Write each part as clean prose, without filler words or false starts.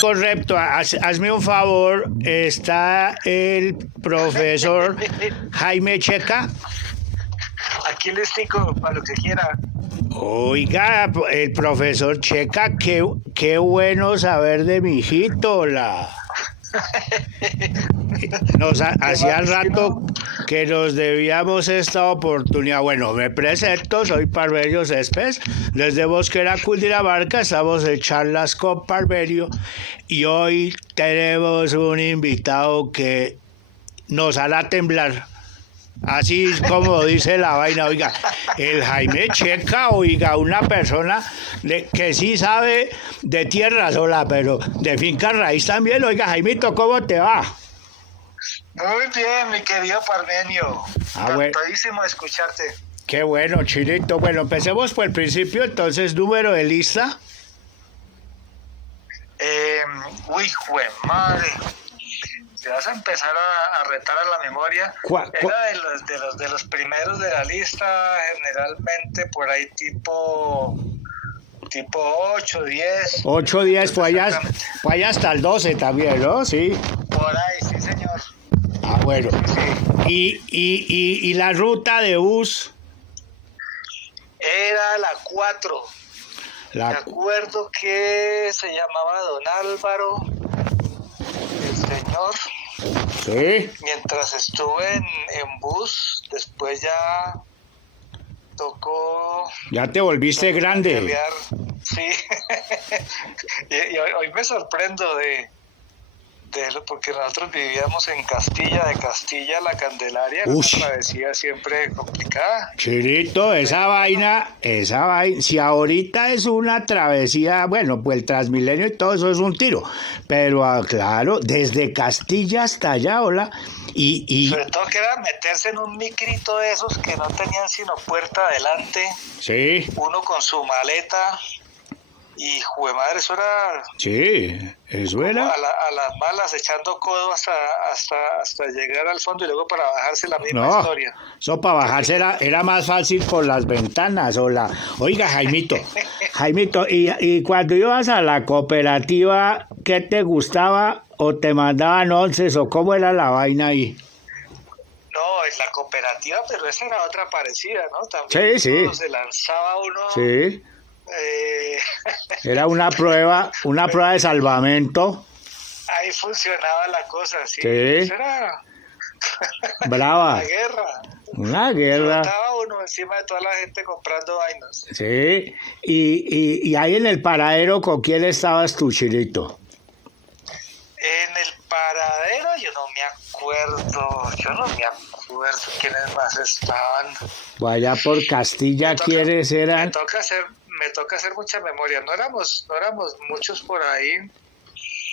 correcto. Hazme un favor. Está el profesor Jaime Checa. Aquí les digo para lo que quiera. Oiga, el profesor Checa, qué bueno saber de mi hijito. Hacía rato que nos debíamos esta oportunidad. Bueno, me presento, soy Parverio Céspedes, desde Bosquera, Cundinamarca, estamos en charlas con Parverio y hoy tenemos un invitado que nos hará temblar. Así como dice la vaina, oiga, el Jaime Checa, oiga, una persona que sí sabe de tierra sola, pero de finca raíz también. Oiga, Jaimito, ¿cómo te va? Muy bien, mi querido Parmenio. Encantadísimo de escucharte. Qué bueno, Chinito. Bueno, empecemos por el principio, entonces, número de lista. Jue madre. Te vas a empezar a retar a la memoria. Era de los primeros de la lista, generalmente por ahí tipo 8, 10. 8, 10, fue allá hasta el 12 también, ¿no? Sí. Por ahí, sí, señor. Ah, bueno. Sí. ¿Y la ruta de bus? Era la 4. Me acuerdo que se llamaba Don Álvaro, el señor. Sí. Mientras estuve en bus, después ya tocó... Ya te volviste grande. Pelear. Sí. y hoy me sorprendo de eso, porque nosotros vivíamos en Castilla, de Castilla a la Candelaria, era una travesía siempre complicada. Chirito, esa vaina, si ahorita es una travesía, bueno, pues el Transmilenio y todo eso es un tiro, pero claro, desde Castilla hasta allá, hola, y sobre todo que era meterse en un micrito de esos que no tenían sino puerta adelante, sí, uno con su maleta. Y jue madre, eso era... Sí, eso era... A las malas, echando codo hasta llegar al fondo y luego para bajarse la misma historia. Eso para bajarse era más fácil por las ventanas. Oiga, Jaimito, y cuando ibas a la cooperativa, ¿qué te gustaba? ¿O te mandaban onces? ¿O cómo era la vaina ahí? No, en la cooperativa, pero esa era otra parecida, ¿no? También sí. Se lanzaba uno... Sí. Era una prueba de salvamento. Ahí funcionaba la cosa, sí. Sí. Era brava. Una guerra. Una guerra. Estaba uno encima de toda la gente comprando vainas. Sí. Y ahí en el paradero, ¿con quién estabas tú, Chirito? En el paradero yo no me acuerdo quiénes más estaban. O allá por Castilla, ¿quiénes eran? Me toca hacer mucha memoria. No éramos muchos por ahí.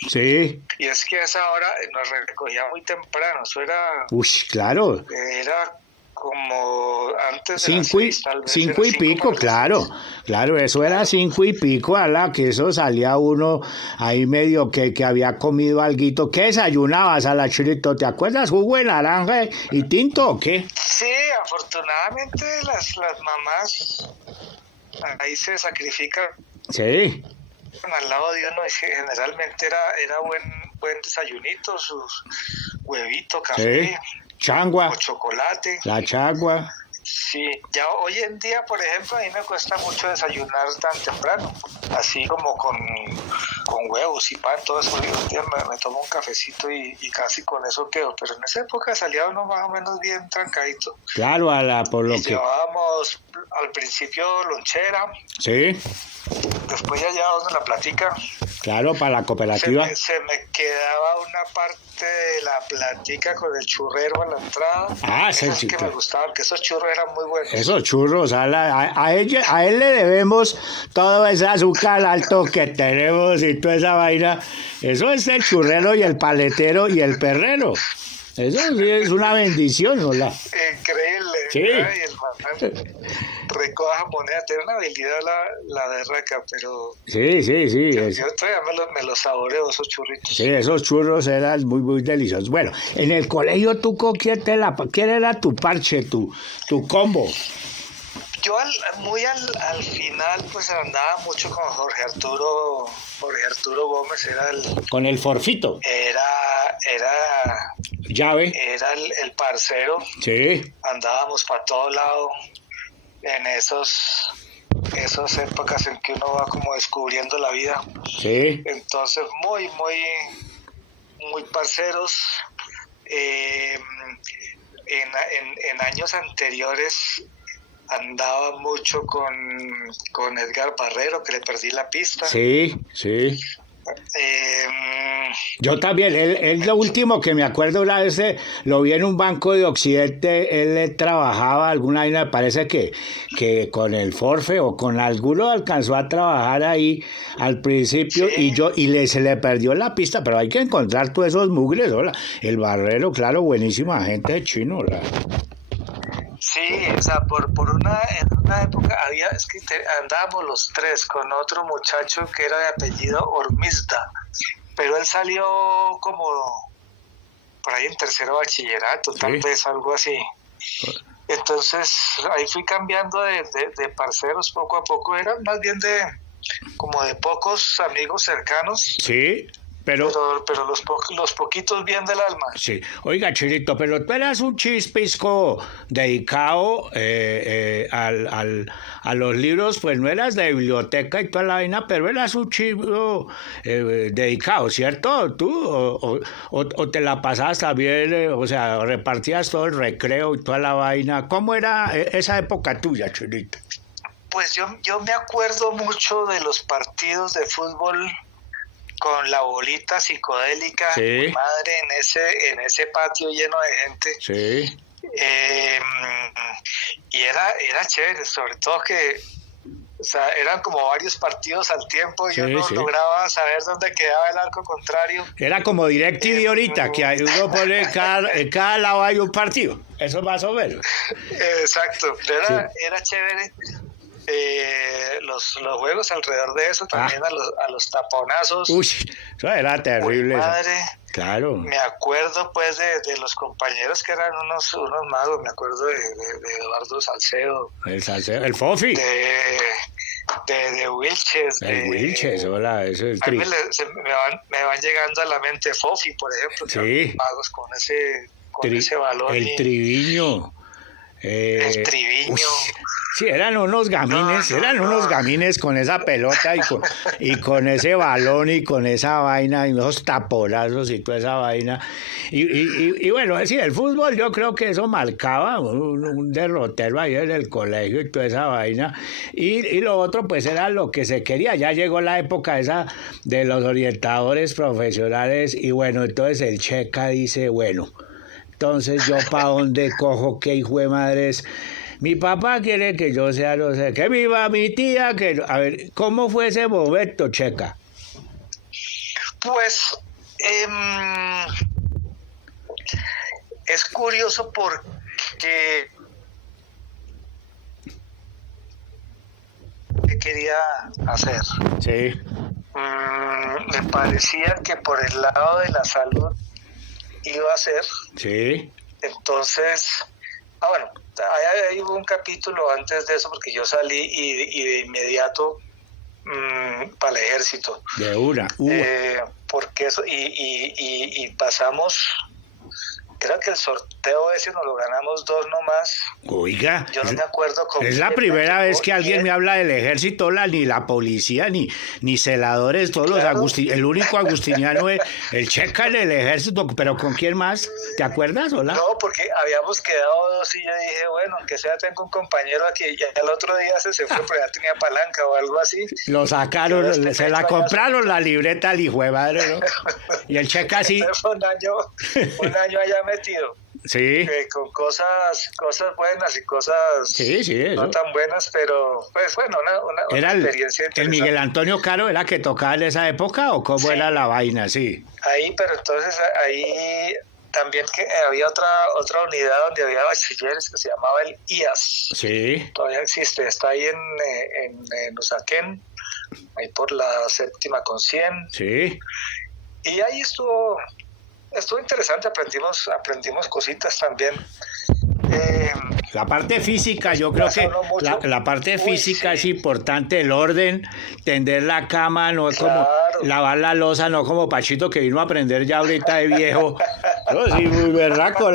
Sí. Y es que a esa hora nos recogía muy temprano. Eso era... claro. Era como antes de 5 y pico, claro. Claro, eso era 5 y pico, que eso salía uno ahí medio que había comido alguito. ¿Qué desayunabas, Chirito? ¿Te acuerdas? ¿Jugo de naranja y tinto o qué? Sí, afortunadamente las mamás... Ahí se sacrifican. Sí. Al lado de uno, generalmente era buen desayunito, sus huevitos, café, changua, o chocolate. La changua. Sí, ya hoy en día, por ejemplo, a mí me cuesta mucho desayunar tan temprano, así como con huevos y pan, todo eso. Un día me tomo un cafecito y casi con eso quedo, pero en esa época salía uno más o menos bien trancadito. Claro, por lo que... Llevábamos al principio lonchera. Sí. Después ya llevábamos la platica. Claro, para la cooperativa. Se me quedaba una parte de la platica con el churrero a la entrada. Es que me gustaban, que esos churros eran muy buenos. Esos churros, a él le debemos todo ese azúcar alto que tenemos y toda esa vaina. Eso es el churrero y el paletero y el perrero. Eso sí es una bendición, ¿no? Increíble. Sí. Y el man recoja moneda, tiene una habilidad la de Reca, pero... Sí. Yo todavía me los saboreo, esos churritos. Sí, esos churros eran muy, muy deliciosos. Bueno, en el colegio, ¿tú quién era tu parche, tu combo? Yo al final pues andaba mucho con Jorge Arturo Gómez, Con el forfito. Era Llave. Era el parcero. Sí. Andábamos para todo lado en esas épocas en que uno va como descubriendo la vida. Sí. Entonces muy parceros. En años anteriores andaba mucho con Edgar Barrero, que le perdí la pista. Sí. Yo también, él lo último que me acuerdo una vez lo vi en un banco de Occidente, él trabajaba alguna vaina, me parece que con el Forfe o con alguno alcanzó a trabajar ahí al principio, sí. Se le perdió la pista, pero hay que encontrar todos esos mugres, hola. El Barrero, claro, buenísima gente de chino, hola. Sí, o sea, en una época andábamos los tres con otro muchacho que era de apellido Ormizda, pero él salió como por ahí en tercero bachillerato, tal vez algo así. Entonces ahí fui cambiando de parceros poco a poco, eran más bien como de pocos amigos cercanos. Sí. Pero los poquitos bien del alma. Sí. Oiga, Chirito, pero tú eras un chispisco dedicado a los libros, pues no eras de biblioteca y toda la vaina, pero eras un chico dedicado, ¿cierto? ¿Tú? ¿O te la pasabas también, o sea, repartías todo el recreo y toda la vaina? ¿Cómo era esa época tuya, Chirito? Pues yo me acuerdo mucho de los partidos de fútbol con la bolita psicodélica, sí. Mi madre en ese patio lleno de gente. Sí. Y era chévere, sobre todo que, o sea, eran como varios partidos al tiempo y yo no lograba saber dónde quedaba el arco contrario. Era como DirecTV ahorita, que uno pone en cada lado hay un partido, eso más o menos. Exacto, era chévere. Los juegos alrededor de eso, también a los taponazos. Uy, eso era terrible. Uy, madre, claro. Me acuerdo pues de los compañeros que eran unos magos, me acuerdo de Eduardo Salcedo. El Fofi. De Wilches. El Wilches, hola, eso es me van llegando a la mente Fofi, por ejemplo, que magos con ese balón. El Triviño. El Triviño. Sí, eran unos gamines, unos gamines con esa pelota y con ese balón y con esa vaina y esos taponazos y toda esa vaina. Y bueno, sí, el fútbol yo creo que eso marcaba un derrotero ahí en el colegio y toda esa vaina. Y lo otro pues era lo que se quería. Ya llegó la época esa de los orientadores profesionales y bueno, entonces el Checa dice, bueno, entonces yo pa' dónde cojo, qué hijo de madres. Mi papá quiere que yo sea, no sé, que viva mi tía, que... A ver, ¿cómo fue ese momento, Checa? Pues, es curioso porque... ¿Qué quería hacer? Sí. Me parecía que por el lado de la salud iba a ser. Sí. Entonces, bueno... Ahí hubo un capítulo antes de eso porque yo salí y de inmediato para el ejército. De una. Porque eso y pasamos, creo que el sorteo ese nos lo ganamos 2 nomás. Oiga, yo no me acuerdo cómo. Es la primera vez que alguien me habla del ejército, ni la policía, ni celadores, todos claro. El único agustiniano es el Checa en el ejército, pero ¿con quién más? ¿Te acuerdas, hola? No, porque habíamos quedado 2 y yo dije, bueno, aunque sea tengo un compañero aquí, y el otro día se fue, pero ya tenía palanca o algo así. Lo sacaron, se la compraron la libreta al hijo de madre, ¿no? Y el Checa así. Fue un año allá metido. Sí. Con cosas buenas y cosas eso. no tan buenas, pero pues bueno, una experiencia interesante. ¿El Miguel Antonio Caro era que tocaba en esa época o cómo era la vaina? Sí. Ahí, pero entonces ahí también que había otra unidad donde había bachilleres que se llamaba el IAS. Sí. Todavía existe, está ahí en Usaquén, ahí por la 7ª con 100. Sí. Y ahí estuvo interesante, aprendimos cositas también. La parte física, yo creo que la parte física es importante, el orden, tender la cama, no es como lavar la loza, no como Pachito que vino a aprender ya ahorita de viejo. No, sí, muy berraco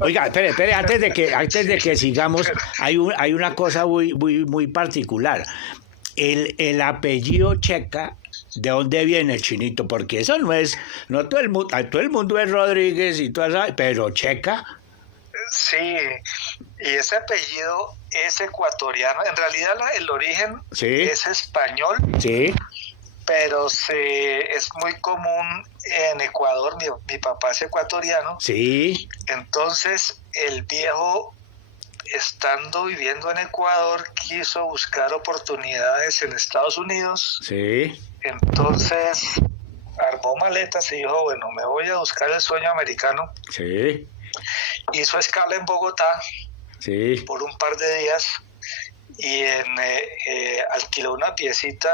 Oiga, espere, antes de que sigamos, hay una cosa muy particular. El apellido Checa, ¿de dónde viene el Chinito? Porque eso no todo el mundo es Rodríguez y todo eso, pero Checa. Sí, y ese apellido es ecuatoriano. En realidad el origen es español, sí, pero es muy común en Ecuador. Mi papá es ecuatoriano. Sí. Entonces el viejo, estando viviendo en Ecuador, quiso buscar oportunidades en Estados Unidos. Sí. Entonces armó maletas y dijo, bueno, me voy a buscar el sueño americano. Sí. Hizo escala en Bogotá, sí, por un par de días y alquiló una piecita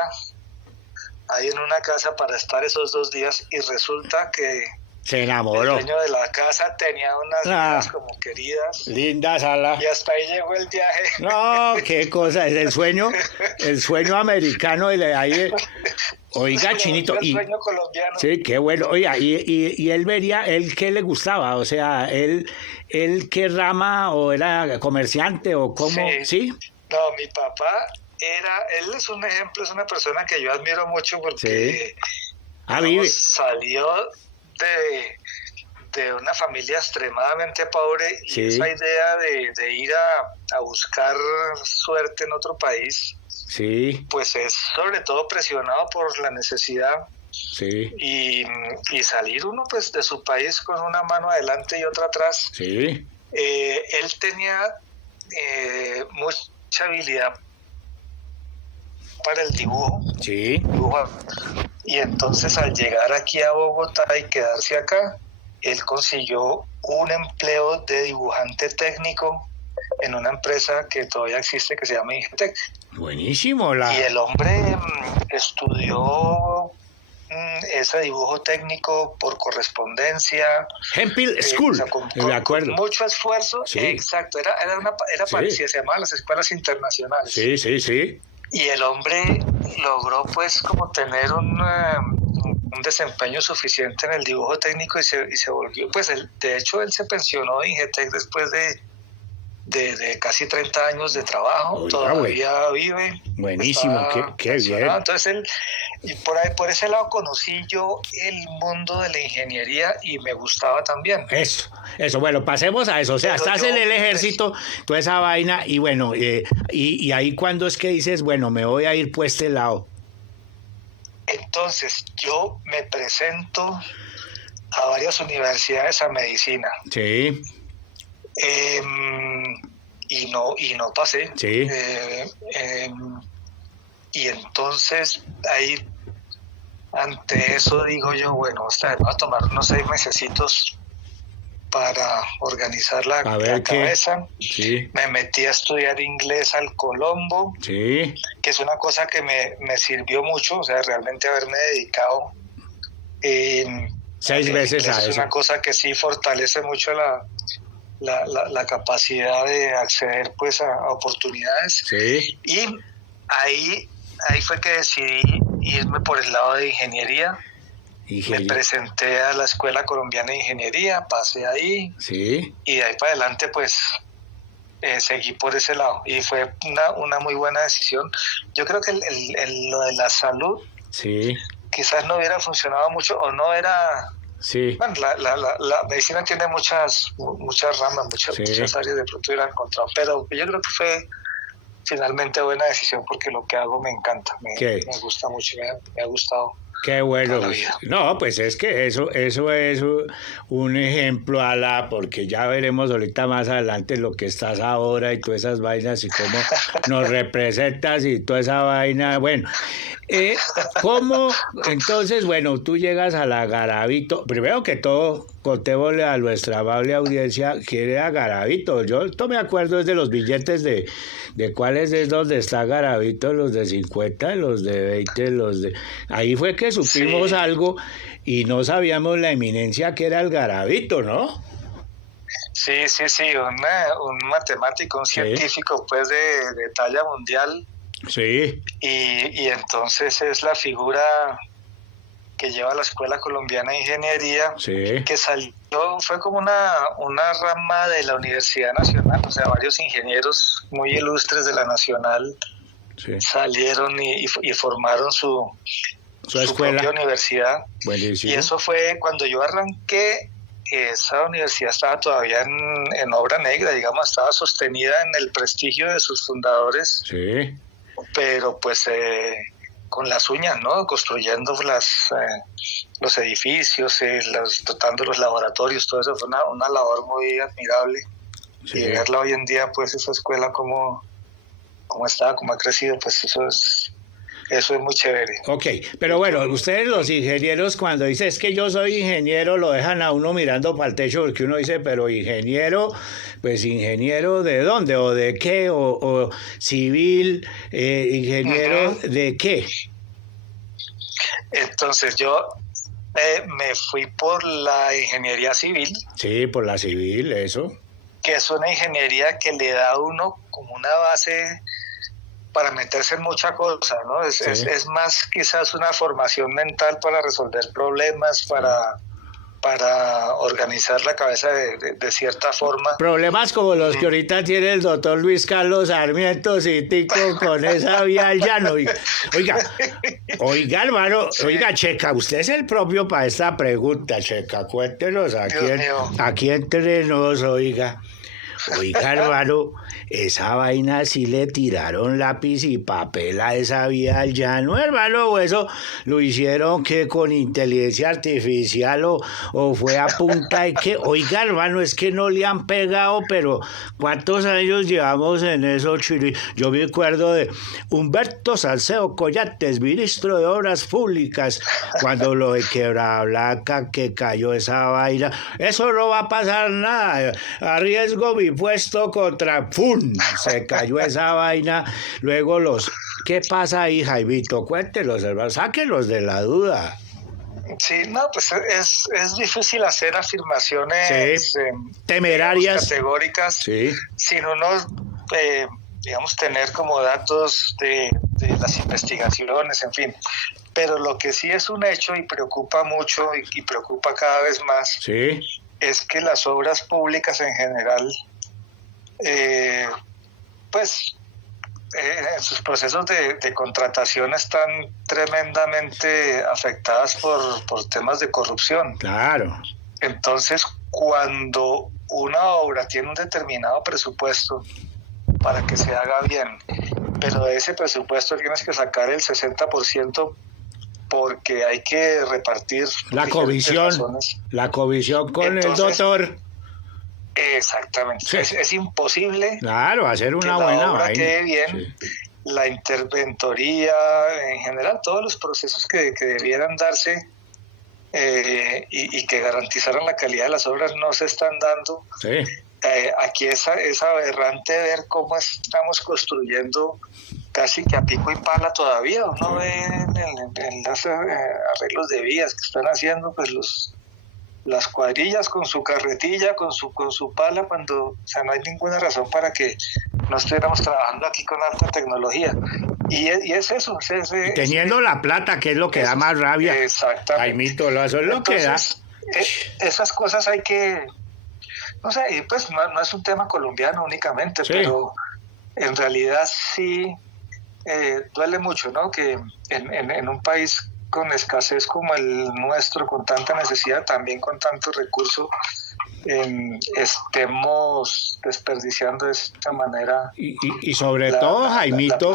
ahí en una casa para estar esos 2 días, y resulta que se enamoró. El dueño de la casa tenía unas niñas como queridas. Linda sala. Y hasta ahí llegó el viaje. No, qué cosa, es el sueño americano y de ahí. Oiga, Chinito. El sueño colombiano. Sí, qué bueno. Oiga, y él vería, él qué le gustaba, o sea, él qué rama, o era comerciante o cómo, ¿sí? No, mi papá él es un ejemplo, es una persona que yo admiro mucho porque salió de una familia extremadamente pobre, y esa idea de ir a buscar suerte en otro país, pues es sobre todo presionado por la necesidad, y salir uno pues de su país con una mano adelante y otra atrás. Él tenía mucha habilidad para el dibujo, y entonces al llegar aquí a Bogotá y quedarse acá, él consiguió un empleo de dibujante técnico en una empresa que todavía existe, que se llama Ingetec. Buenísimo. Y el hombre estudió ese dibujo técnico por correspondencia. Hemphill School, de acuerdo. Con mucho esfuerzo. Exacto, era parecida, se llamaban las escuelas internacionales. Sí. Y el hombre logró pues como tener un desempeño suficiente en el dibujo técnico, y se volvió, pues de hecho él se pensionó de Ingetec después de casi 30 años de trabajo. Todavía vive. Buenísimo, qué bien. Entonces él, y por ese lado conocí yo el mundo de la ingeniería y me gustaba también. Eso, bueno, pasemos a eso. O sea, estás en el ejército, toda esa vaina, y bueno, y ahí cuando es que dices, bueno, me voy a ir por este lado. Entonces yo me presento a varias universidades a medicina. Sí. Y no pasé. Y entonces ahí, ante eso digo yo, bueno, voy a tomar unos 6 mesecitos para organizar la cabeza. Me metí a estudiar inglés al Colombo, que es una cosa que me sirvió mucho, o sea, realmente haberme dedicado 6 veces a eso. Es una cosa que sí fortalece mucho la capacidad de acceder pues a oportunidades. Y ahí fue que decidí irme por el lado de ingeniería. Me presenté a la Escuela Colombiana de Ingeniería, pasé ahí, y de ahí para adelante pues seguí por ese lado, y fue una muy buena decisión. Yo creo que lo de la salud quizás no hubiera funcionado mucho, o no era... Bueno, la medicina tiene muchas ramas, muchas áreas de pronto hubiera encontrado, pero yo creo que fue finalmente buena decisión, porque lo que hago me encanta, me gusta mucho, me ha gustado. Qué bueno. No, pues es que eso es un ejemplo, porque ya veremos ahorita más adelante lo que estás ahora y todas esas vainas y cómo nos representas y toda esa vaina. Bueno, ¿cómo? Entonces, bueno, tú llegas a la Garavito. Primero que todo, contémosle a nuestra amable audiencia que era Garavito. Yo me acuerdo es de los billetes de cuáles es donde está Garavito, los de 50, los de 20, los de... Ahí fue que supimos algo y no sabíamos la eminencia que era el Garavito, ¿no? sí, un matemático, un Sí. científico pues de talla mundial, Sí, y entonces es la figura que lleva la Escuela Colombiana de Ingeniería, sí, que salió, fue como una rama de la Universidad Nacional, o sea, varios ingenieros muy ilustres de la Nacional sí. salieron y formaron su propia escuela. universidad. Buenísimo. Y eso fue cuando yo arranqué. Esa universidad estaba todavía en obra negra, digamos, estaba sostenida en el prestigio de sus fundadores, Sí, pero pues con las uñas, ¿no? Construyendo los edificios, dotando los laboratorios, todo eso fue una labor muy admirable. sí. Y verla hoy en día, pues esa escuela como está, como ha crecido, pues eso es muy chévere. Ok, pero bueno, ustedes los ingenieros cuando dicen es que yo soy ingeniero, lo dejan a uno mirando para el techo porque uno dice, pero ingeniero, pues ingeniero ¿de dónde? ¿O de qué? ¿O civil? ¿Ingeniero de qué? Entonces yo me fui por la ingeniería civil. Sí, por la civil, eso. Que es una ingeniería que le da a uno como una base para meterse en mucha cosa, ¿no? Es más quizás una formación mental para resolver problemas, para organizar la cabeza de cierta forma. Problemas como los que ahorita tiene el doctor Luis Carlos Sarmiento Citico con esa vía al llano. Oiga, hermano, oiga, Checa, usted es el propio para esta pregunta, Checa, cuéntenos aquí entre nos, oiga. Oiga, hermano, esa vaina sí le tiraron lápiz y papel a esa vía al llano, hermano, o eso lo hicieron que con inteligencia artificial o fue a punta de que, oiga, hermano, es que no le han pegado, pero ¿cuántos años llevamos en eso, Chiri? Yo me acuerdo de Humberto Salcedo Collates, ministro de Obras Públicas, cuando lo de Quebrablanca, que cayó esa vaina, eso no va a pasar nada, arriesgo mi puesto contra ¡pum! Se cayó esa vaina. Luego ¿qué pasa ahí, Jaimito? Cuéntelos, hermano, sáquelos de la duda. Sí, no, pues es difícil hacer afirmaciones temerarias, categóricas, sin uno, digamos, tener como datos de las investigaciones, en fin. Pero lo que sí es un hecho y preocupa mucho y preocupa cada vez más es que las obras públicas en general, en sus procesos de contratación están tremendamente afectadas por temas de corrupción. Claro. Entonces, cuando una obra tiene un determinado presupuesto para que se haga bien, pero de ese presupuesto tienes que sacar el 60% porque hay que repartir la comisión con entonces, el doctor. Exactamente. Sí. Es imposible. Claro, hacer una que buena la obra vaina. Quede bien. Sí. La interventoría, en general, todos los procesos que debieran darse y que garantizaran la calidad de las obras no se están dando. Sí. Aquí es aberrante ver cómo estamos construyendo casi que a pico y pala todavía. Uno ve en los arreglos de vías que están haciendo, pues las cuadrillas con su carretilla, con su pala, cuando, o sea, no hay ninguna razón para que no estuviéramos trabajando aquí con alta tecnología. Y es eso. Teniendo la plata, que es lo que da más rabia. Exactamente. Jaimito, eso es lo que da. Esas cosas hay que... No sé, y pues no es un tema colombiano únicamente, pero en realidad sí duele mucho, ¿no? Que en un país con escasez como el nuestro, con tanta necesidad, también con tanto recurso, estemos desperdiciando de esta manera. Y sobre todo, Jaimito,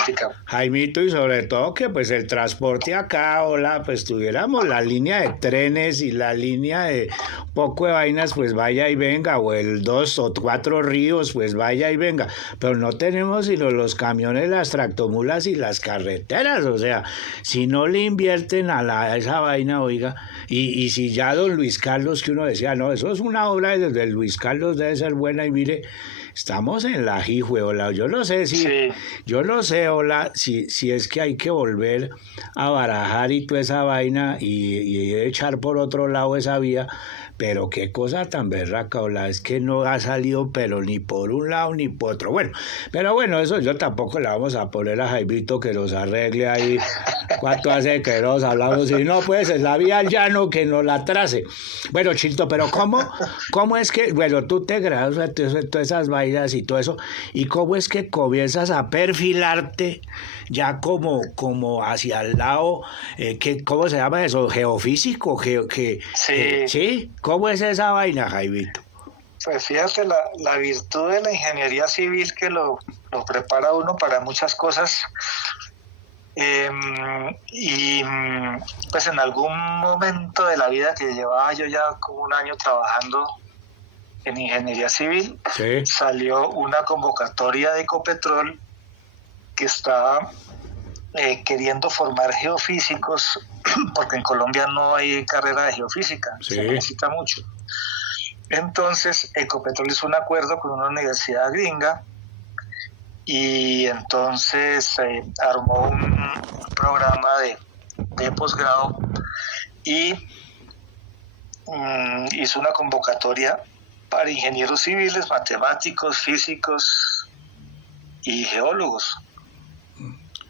y sobre todo que pues el transporte acá, pues tuviéramos la línea de trenes y la línea de poco de vainas, pues vaya y venga, o el 2 o 4 ríos, pues vaya y venga, pero no tenemos sino los camiones, las tractomulas y las carreteras, o sea, si no le invierten a esa vaina, oiga, y si ya don Luis Carlos, que uno decía, no, eso es una obra desde Luis Carlos, debe ser buena, y mire, estamos en la hijueola. Yo no sé si, Sí. yo no sé, hola, si es que hay que volver a barajar y toda esa vaina y echar por otro lado esa vía, pero qué cosa tan berraca, hola, es que no ha salido pero ni por un lado ni por otro. Bueno, pero bueno, eso yo tampoco le vamos a poner a Jaimito que nos arregle ahí cuánto hace que nos hablamos y no, pues es la vía al llano que nos la trace. Bueno, Chito, pero ¿cómo es que, bueno, tú te gradúas de todas esas vainas y todo eso, y cómo es que comienzas a perfilarte ya como hacia el lado, ¿cómo se llama eso? ¿Geofísico? Sí. ¿Sí? ¿Cómo es esa vaina, Jaimito? Pues fíjate, la virtud de la ingeniería civil que lo prepara uno para muchas cosas. Y pues en algún momento de la vida que llevaba yo ya como un año trabajando en ingeniería civil, Sí. salió una convocatoria de Ecopetrol que estaba queriendo formar geofísicos, porque en Colombia no hay carrera de geofísica, Sí. se necesita mucho. Entonces Ecopetrol hizo un acuerdo con una universidad gringa y entonces armó un programa de posgrado y hizo una convocatoria para ingenieros civiles, matemáticos, físicos y geólogos.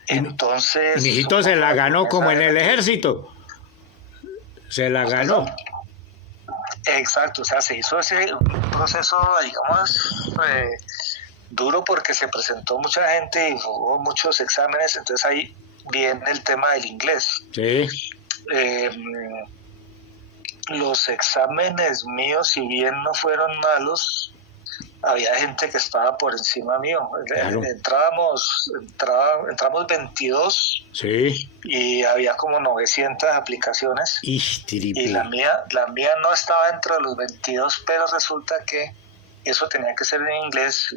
Entonces... Y mijito se la ganó como en el ejército. Se la ganó. Exacto, o sea, se hizo ese un proceso, digamos, duro porque se presentó mucha gente y hubo muchos exámenes, entonces ahí viene el tema del inglés. Sí. Los exámenes míos, si bien no fueron malos, había gente que estaba por encima mío. Claro. Entramos 22 Sí. y había como 900 aplicaciones. Y triple. la mía no estaba dentro de los 22, pero resulta que eso tenía que ser en inglés.